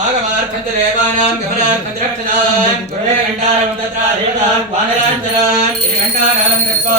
ஆகமார்த்தேவானாம் கமலார்த்தம் திரட்சதாம் குரே கண்டாரம் தத்ரா தேவதாம் வானராஞ்சனான் இது கண்டாராலம் கற்பா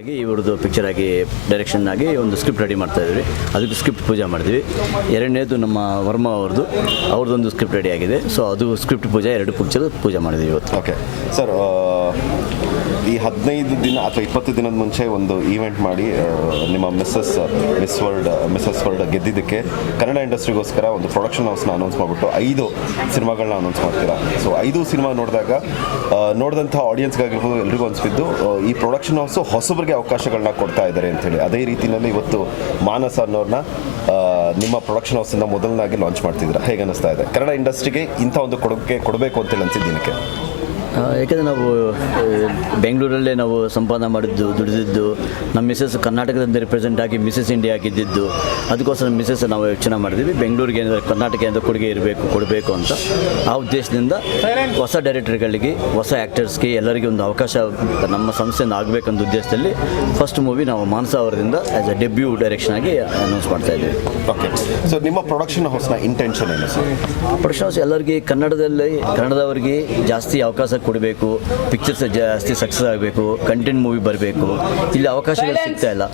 ಆಗಿ ಇವ್ರದ್ದು ಪಿಕ್ಚರ್ ಆಗಿ ಡೈರೆಕ್ಷನ್ ಆಗಿ ಒಂದು ಸ್ಕ್ರಿಪ್ಟ್ ರೆಡಿ ಮಾಡ್ತಾ ಇದ್ವಿ ಅದಕ್ಕೆ ಸ್ಕ್ರಿಪ್ಟ್ ಪೂಜೆ ಮಾಡಿದ್ವಿ ಎರಡನೇದು ನಮ್ಮ ವರ್ಮ ಅವ್ರದ್ದು. ಅವ್ರದ್ದೊಂದು ಸ್ಕ್ರಿಪ್ಟ್ ರೆಡಿ ಆಗಿದೆ. ಸೊ ಅದು ಸ್ಕ್ರಿಪ್ಟ್ ಪೂಜೆ, ಎರಡು ಪಿಕ್ಚರ್ ಪೂಜೆ ಮಾಡಿದ್ವಿ ಇವತ್ತು. ಓಕೆ ಸರ್ ಹದಿನೈದು ದಿನ ಅಥವಾ ಇಪ್ಪತ್ತು ದಿನದ ಮುಂಚೆ ಒಂದು ಈವೆಂಟ್ ಮಾಡಿ ನಿಮ್ಮ Mrs Miss World Mrs World ಗೆದ್ದಿದ್ದಕ್ಕೆ Kannada ಇಂಡಸ್ಟ್ರಿಗೋಸ್ಕರ ಒಂದು ಪ್ರೊಡಕ್ಷನ್ ಹೌಸ್ನ ಅನೌನ್ಸ್ ಮಾಡಿಬಿಟ್ಟು ಐದು ಸಿನಿಮಾಗಳನ್ನ ಅನೌನ್ಸ್ ಮಾಡ್ತೀರಾ? ಸೊ ಐದು ಸಿನಿಮಾ ನೋಡಿದಾಗ ನೋಡಿದಂಥ ಆಡಿಯನ್ಸ್ಗಾಗಿರ್ಬೋದು ಎಲ್ರಿಗೂ ಅನಿಸ್ಬಿದ್ದು ಈ ಪ್ರೊಡಕ್ಷನ್ ಹೌಸು ಹೊಸಬರಿಗೆ ಅವಕಾಶಗಳನ್ನ ಕೊಡ್ತಾ ಇದ್ದಾರೆ ಅಂತೇಳಿ. ಅದೇ ರೀತಿಯಲ್ಲಿ ಇವತ್ತು ಮಾನಸ ಅನ್ನೋರನ್ನ ನಿಮ್ಮ ಪ್ರೊಡಕ್ಷನ್ ಹೌಸಿಂದ ಮೊದಲನಾಗಿ ಲಾಂಚ್ ಮಾಡ್ತಿದ್ದೀರಾ? ಹೇಗೆ ಅನಿಸ್ತಾ ಇದೆ? ಕನ್ನಡ ಇಂಡಸ್ಟ್ರಿಗೆ ಇಂಥ ಒಂದು ಕೊಡುಗೆ ಕೊಡಬೇಕು ಅಂತೇಳಿ ಅನ್ಸಿದ್ದು ಆ, ಯಾಕಂದರೆ ನಾವು ಬೆಂಗಳೂರಲ್ಲೇ ನಾವು ಸಂಪಾದನೆ ಮಾಡಿದ್ದು ದುಡಿದಿದ್ದು ನಮ್ಮ ಮಿಸಸ್ ಕರ್ನಾಟಕದಿಂದ ರಿಪ್ರೆಸೆಂಟ್ ಆಗಿ ಮಿಸಸ್ ಇಂಡಿಯಾ ಆಗಿದ್ದಿದ್ದು ಅದಕ್ಕೋಸ್ಕರ ಮಿಸಸ್ ನಾವು ಯೋಚನೆ ಮಾಡಿದ್ವಿ ಬೆಂಗಳೂರಿಗೆ ಏನಾದರೂ ಕರ್ನಾಟಕದಿಂದ ಕೊಡುಗೆ ಇರಬೇಕು ಕೊಡಬೇಕು ಅಂತ. ಆ ಉದ್ದೇಶದಿಂದ ಹೊಸ ಡೈರೆಕ್ಟರ್ಗಳಿಗೆ ಹೊಸ ಆ್ಯಕ್ಟರ್ಸ್ಗೆ ಎಲ್ಲರಿಗೂ ಒಂದು ಅವಕಾಶ ನಮ್ಮ ಸಂಸ್ಥೆಯಿಂದ ಆಗಬೇಕಂತ ಉದ್ದೇಶದಲ್ಲಿ ಫಸ್ಟ್ ಮೂವಿ ನಾವು ಮಾನಸ ಅವರದಿಂದ ಆ್ಯಸ್ ಅ ಡೆಬ್ಯೂ ಡೈರೆಕ್ಷನ್ ಆಗಿ ಅನೌನ್ಸ್ ಮಾಡ್ತಾ ಇದ್ದೀವಿ. ಓಕೆ ಸೊ ನಿಮ್ಮ ಪ್ರೊಡಕ್ಷನ್ ಹೌಸ್ನ ಇಂಟೆನ್ಷನ್ ಏನು ಸರ್? ಪ್ರೊಫೆಷನಲ್ಸ್ ಎಲ್ಲರಿಗೆ ಕನ್ನಡದಲ್ಲಿ ಕನ್ನಡದವರಿಗೆ ಜಾಸ್ತಿ ಅವಕಾಶ ಕೊಡಬೇಕು ಪಿಕ್ಚರ್ಸ್ ಜಾಸ್ತಿ ಸಕ್ಸಸ್ ಆಗಬೇಕು ಕಂಟೆಂಟ್ ಮೂವಿ ಬರಬೇಕು ಇಲ್ಲಿ ಅವಕಾಶಗಳು ಸಿಗ್ತಾ ಇಲ್ಲ.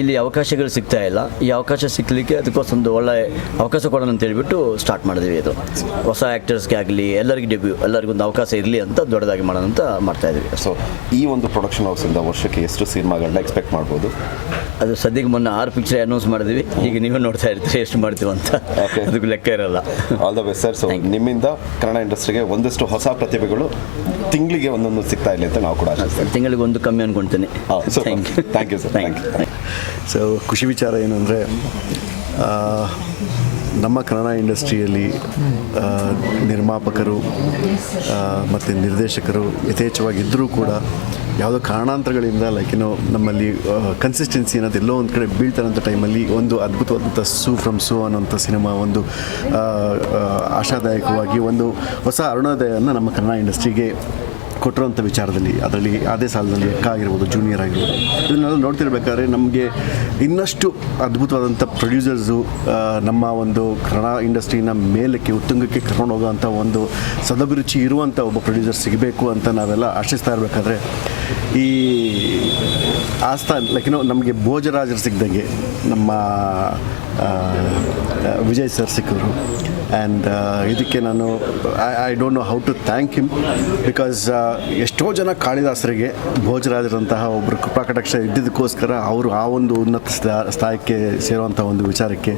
ಇಲ್ಲಿ ಅವಕಾಶಗಳು ಸಿಗ್ತಾ ಇಲ್ಲ. ಈ ಅವಕಾಶ ಸಿಕ್ಕಲಿಕ್ಕೆ ಅದಕ್ಕೋಸ್ಕರ ಒಂದು ಒಳ್ಳೆ ಅವಕಾಶ ಕೊಡೋಣ ಅಂತ ಹೇಳ್ಬಿಟ್ಟು ಸ್ಟಾರ್ಟ್ ಮಾಡಿದ್ವಿ ಇದು. ಹೊಸ ಆ್ಯಕ್ಟರ್ಸ್ಗೆ ಆಗಲಿ ಎಲ್ಲರಿಗೂ ಡೆಬ್ಯೂ ಎಲ್ಲರಿಗೂ ಒಂದು ಅವಕಾಶ ಇರಲಿ ಅಂತ ದೊಡ್ಡದಾಗಿ ಮಾಡೋಣ ಅಂತ ಮಾಡ್ತಾ ಇದ್ವಿ. ಸೊ ಈ ಒಂದು ಪ್ರೊಡಕ್ಷನ್ ಹೌಸಿಂದ ವರ್ಷಕ್ಕೆ ಎಷ್ಟು ಸಿನಿಮಾಗಳನ್ನ ಎಕ್ಸ್ಪೆಕ್ಟ್ ಮಾಡ್ಬೋದು? ಅದು ಸದ್ಯಕ್ಕೆ ಮೊನ್ನೆ ಆರು ಪಿಕ್ಚರ್ ಅನೌನ್ಸ್ ಮಾಡಿದ್ವಿ. ಈಗ ನೀವೇ ನೋಡ್ತಾ ಇರ್ತೀರಿ ಎಷ್ಟು ಮಾಡ್ತೀವಿ ಅಂತ. ಅದಕ್ಕೆ ಲೆಕ್ಕ ಇರಲ್ಲ. All the best sir so ನಿಮ್ಮಿಂದ ಕನ್ನಡ ಇಂಡಸ್ಟ್ರಿಗೆ ಒಂದಷ್ಟು ಹೊಸ ಪ್ರತಿಭೆಗಳು ತಿಂಗಳಿಗೆ ಒಂದೊಂದು ಸಿಗ್ತಾ ಇಲ್ಲ ಅಂತ ನಾವು ಕೂಡ ಆಶಿಸ್ತೇವೆ ತಿಂಗಳಿಗೆ ಒಂದು ಕಮ್ಮಿ ಅನ್ಕೊಂತೀನಿ. super. Thank you thank you sir thank you so ಖುಷಿ ವಿಚಾರ ಏನು ಅಂದರೆ ನಮ್ಮ ಕನ್ನಡ ಇಂಡಸ್ಟ್ರಿಯಲ್ಲಿ ಆ, ನಿರ್ಮಾಪಕರು ಮತ್ತು ನಿರ್ದೇಶಕರು ಯಥೇಚ್ಛವಾಗಿದ್ದರೂ ಕೂಡ ಯಾವುದೋ ಕಾರಣಾಂತರಗಳಿಂದ ಲೈಕ್ ಏನೋ ನಮ್ಮಲ್ಲಿ ಕನ್ಸಿಸ್ಟೆನ್ಸಿ ಅನ್ನೋದು ಎಲ್ಲೋ ಒಂದು ಕಡೆ ಬೀಳ್ತಾರಂಥ ಟೈಮಲ್ಲಿ ಒಂದು ಅದ್ಭುತವಾದಂಥ ಸೂ ಫ್ರಮ್ ಸೂ ಅನ್ನೋಂಥ ಸಿನಿಮಾ ಒಂದು ಆಶಾದಾಯಕವಾಗಿ ಒಂದು ಹೊಸ ಅರುಣೋದಯವನ್ನು ನಮ್ಮ ಕನ್ನಡ ಇಂಡಸ್ಟ್ರಿಗೆ ಕೊಟ್ಟಿರೋಂಥ ವಿಚಾರದಲ್ಲಿ, ಅದರಲ್ಲಿ ಅದೇ ಸಾಲದಲ್ಲಿ ಅಕ್ಕ ಆಗಿರ್ಬೋದು ಜೂನಿಯರ್ ಆಗಿರ್ಬೋದು. ಇದನ್ನೆಲ್ಲ ನೋಡ್ತಿರ್ಬೇಕಾದ್ರೆ ನಮಗೆ ಇನ್ನಷ್ಟು ಅದ್ಭುತವಾದಂಥ ಪ್ರೊಡ್ಯೂಸರ್ಸು ನಮ್ಮ ಒಂದು ಕನ್ನಡ ಇಂಡಸ್ಟ್ರಿನ ಮೇಲಕ್ಕೆ, ಉತ್ತುಂಗಕ್ಕೆ ಕರ್ಕೊಂಡು ಹೋಗೋವಂಥ ಒಂದು ಸದಭಿರುಚಿ ಇರುವಂಥ ಒಬ್ಬ ಪ್ರೊಡ್ಯೂಸರ್ ಸಿಗಬೇಕು ಅಂತ ನಾವೆಲ್ಲ ಆಶಿಸ್ತಾ ಇರಬೇಕಾದ್ರೆ, ಈ ಆಸ್ಥಾನ್ ಲೈಕ್ ಏನೋ ನಮಗೆ ಭೋಜರಾಜರು ಸಿಗ್ದಂಗೆ ನಮ್ಮ ವಿಜಯ್ ಸರ್ ಸಿಕ್ಕರು ಆ್ಯಂಡ್ ಇದಕ್ಕೆ ನಾನು I don't know how to thank him because ಎಷ್ಟೋ ಜನ ಕಾಳಿದಾಸರಿಗೆ, ಭೋಜರಾಜರಂತಹ ಒಬ್ಬರು ಕೃಪಾಕಟಾಕ್ಷ ಇದ್ದಿದ್ದಕ್ಕೋಸ್ಕರ ಅವರು ಆ ಒಂದು ಉನ್ನತ ಸ್ಥಾ- ಸ್ಥಾಯಕ್ಕೆ ಸೇರುವಂಥ ಒಂದು ವಿಚಾರಕ್ಕೆ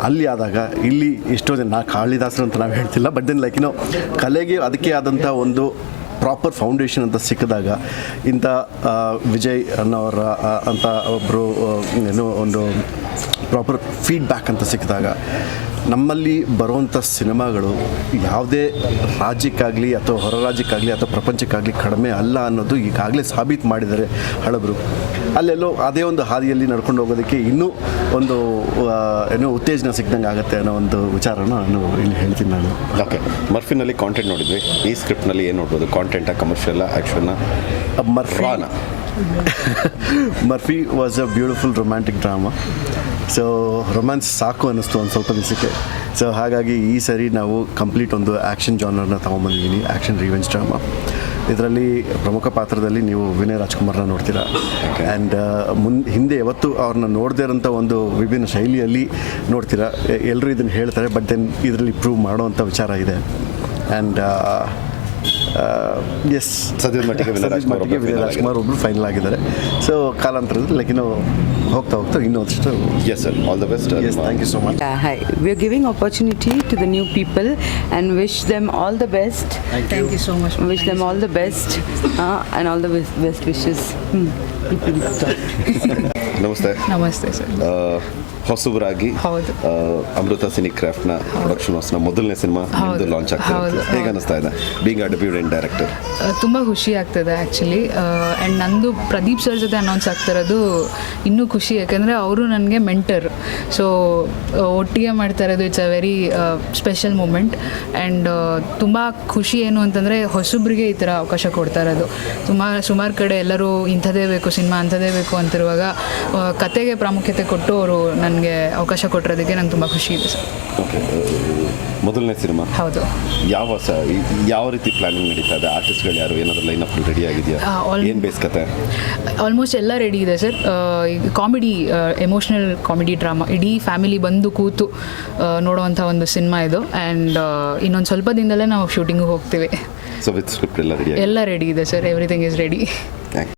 ಅಲ್ಲಿ ಆದಾಗ ಇಲ್ಲಿ ಎಷ್ಟೋ ಜನ, ನಾ ಕಾಳಿದಾಸರು ಅಂತ ನಾವು ಹೇಳ್ತಿಲ್ಲ ಬಟ್ ದೆನ್ ಲೈಕ್ ಏನೋ ಕಲೆಗೆ ಅದಕ್ಕೆ ಆದಂಥ ಒಂದು ಪ್ರಾಪರ್ ಫೌಂಡೇಶನ್ ಅಂತ ಸಿಕ್ಕಿದಾಗ ಇಂಥ ವಿಜಯ್ ಅನ್ನೋರ ಅಂತ ಒಬ್ಬರು ಏನೋ ಒಂದು ಪ್ರಾಪರ್ ಫೀಡ್ಬ್ಯಾಕ್ ಅಂತ ಸಿಕ್ಕಿದಾಗ ನಮ್ಮಲ್ಲಿ ಬರುವಂಥ ಸಿನಿಮಾಗಳು ಯಾವುದೇ ರಾಜ್ಯಕ್ಕಾಗಲಿ ಅಥವಾ ಹೊರ ರಾಜ್ಯಕ್ಕಾಗಲಿ ಅಥವಾ ಪ್ರಪಂಚಕ್ಕಾಗಲಿ ಕಡಿಮೆ ಅಲ್ಲ ಅನ್ನೋದು ಈಗಾಗಲೇ ಸಾಬೀತು ಮಾಡಿದ್ದಾರೆ ಹಳಬರು. ಅಲ್ಲೆಲ್ಲೋ ಅದೇ ಒಂದು ಹಾದಿಯಲ್ಲಿ ನಡ್ಕೊಂಡು ಹೋಗೋದಕ್ಕೆ ಇನ್ನೂ ಒಂದು ಏನೋ ಉತ್ತೇಜನ ಸಿಗ್ದಂಗೆ ಆಗುತ್ತೆ ಅನ್ನೋ ಒಂದು ವಿಚಾರನ ನಾನು ಇಲ್ಲಿ ಹೇಳ್ತೀನಿ ನಾನು. ಓಕೆ ಮರ್ಫಿನಲ್ಲಿ ಕಾಂಟೆಂಟ್ ನೋಡಿದ್ವಿ. ಈ ಸ್ಕ್ರಿಪ್ಟ್ನಲ್ಲಿ ಏನು ನೋಡ್ಬೋದು? ಕಾಂಟೆಂಟ ಕಮರ್ಷಿಯಲ್ ಆ್ಯಕ್ಷನ್ನ Murphy ರಾನ. Murphy was a beautiful romantic drama so romance ಸಾಕು ಅನ್ನಿಸ್ತು ಒಂದು ಸ್ವಲ್ಪ ದಿವಸಕ್ಕೆ. ಸೊ ಹಾಗಾಗಿ ಈ ಸರಿ ನಾವು ಕಂಪ್ಲೀಟ್ ಒಂದು ಆ್ಯಕ್ಷನ್ ಜಾನರ್ನ ತೊಗೊಂಬಂದಿದ್ದೀನಿ ಆ್ಯಕ್ಷನ್ ರಿವೆಂಜ್ ಡ್ರಾಮಾ ಇದರಲ್ಲಿ ಪ್ರಮುಖ ಪಾತ್ರದಲ್ಲಿ ನೀವು ವಿನಯ್ ರಾಜ್ಕುಮಾರ್ನ ನೋಡ್ತೀರಾ. ಆ್ಯಂಡ್ ಮುನ್, ಹಿಂದೆ ಯಾವತ್ತು ಅವ್ರನ್ನ ನೋಡದೇ ಇರೋಂಥ ಒಂದು ವಿಭಿನ್ನ ಶೈಲಿಯಲ್ಲಿ ನೋಡ್ತೀರಾ. ಎಲ್ಲರೂ ಇದನ್ನು ಹೇಳ್ತಾರೆ ಬಟ್ ದೆನ್ ಇದರಲ್ಲಿ ಪ್ರೂವ್ ಮಾಡೋವಂಥ ವಿಚಾರ ಇದೆ. ಆ್ಯಂಡ್ ಎಸ್ ಸದ್ಯದ ಮಟ್ಟಿಗೆ ವಿನಯ್ final ರಾಜ್ಕುಮಾರ್ ಒಬ್ಬರು ಫೈನಲ್ ಆಗಿದ್ದಾರೆ ಸೊ ಕಾಲಾಂತರದಲ್ಲಿ ಲೈಕ್ ಇನ್ನೂ ಹೋಗ್ತಾ ಹೋಗ್ತಾ ಇನ್ನೊಂದಷ್ಟು yes sir all the best yes thank you so much Uh, hi. We are giving opportunity to the new people and wish them all the best. Thank you so much. Wish them all the best uh, and all the best, best wishes. Hmm. ನಮಸ್ತೆ ನಮಸ್ತೆ sir ಹೊಸಬರಾಗಿ Amrutha cine ಕ್ರಾಫ್ಟ್ನ production ಹೌಸ್ನ ಮೊದಲನೇ cinema ನಿಮ್ದು launch ಆಗ್ತಿದೆ ಹೇಗೆ ಅನಿಸ್ತಾ ಇದೆ? ಬೀಂಗ್ ಅ ಡೆಬ್ಯೂಟೆಂಟ್ ಡೈರೆಕ್ಟರ್ ತುಂಬ ಖುಷಿ ಆಗ್ತದೆ ಆ್ಯಕ್ಚುಲಿ ಆ್ಯಂಡ್ ನಂದು ಪ್ರದೀಪ್ ಸರ್ ಜೊತೆ ಅನೌನ್ಸ್ ಆಗ್ತಿರೋದು ಇನ್ನೂ ಖುಷಿ ಯಾಕಂದ್ರೆ ಅವರು ನನಗೆ ಮೆಂಟರ್ ಸೊ ಒಟ್ಟಿಗೆ ಮಾಡ್ತಾ ಇರೋದು it's a very special moment and ತುಂಬ ಖುಷಿ ಏನು ಅಂತಂದರೆ ಹೊಸಬ್ರಿಗೆ ಈ ಥರ ಅವಕಾಶ ಕೊಡ್ತಾ ಇರೋದು. ಸುಮಾರು ಸುಮಾರು ಕಡೆ ಎಲ್ಲರೂ ಇಂಥದ್ದೇ ಬೇಕು ಸಿನಿಮಾ ಅಂಥದ್ದೇ ಬೇಕು ಅಂತಿರುವಾಗ ಕತೆಗೆ ಪ್ರಾಮುಖ್ಯತೆ ಕೊಟ್ಟು ಅವರು ನನಗೆ ಅವಕಾಶ ಕೊಟ್ಟಿರೋದಕ್ಕೆ ನಂಗೆ ತುಂಬ ಖುಷಿ ಇದೆ ಸರ್. ಓಕೆ ಮೊದಲನೇ ಸಿನಿಮಾ? ಹೌದು. ಯಾವ ಸರ್ ಯಾವ ರೀತಿ ಪ್ಲಾನಿಂಗ್ ನಡೀತಾ ಇದೆ? ಆರ್ಟಿಸ್ಟ್ಗಳು ಯಾರು? ಏನಾದರೂ ಲೈನ್ ಅಪ್ ರೆಡಿ ಆಗಿದೆಯಾ? ಏನು ಬೇಸ್ ಕತೆ? ಆಲ್ಮೋಸ್ಟ್ ಎಲ್ಲ ರೆಡಿ ಇದೆ sir. Comedy emotional comedy drama ಇಡೀ ಫ್ಯಾಮಿಲಿ ಬಂದು ಕೂತು ನೋಡುವಂಥ ಒಂದು ಸಿನಿಮಾ ಇದು. ಆ್ಯಂಡ್ ಇನ್ನೊಂದು ಸ್ವಲ್ಪ ದಿನದಲ್ಲೇ ನಾವು ಶೂಟಿಂಗ್ ಹೋಗ್ತೀವಿ. ಸೊ ವಿತ್ ಸ್ಕ್ರಿಪ್ಟ್ ಎಲ್ಲ ರೆಡಿ ಎಲ್ಲ ರೆಡಿ ಇದೆ ಸರ್. Everything is ready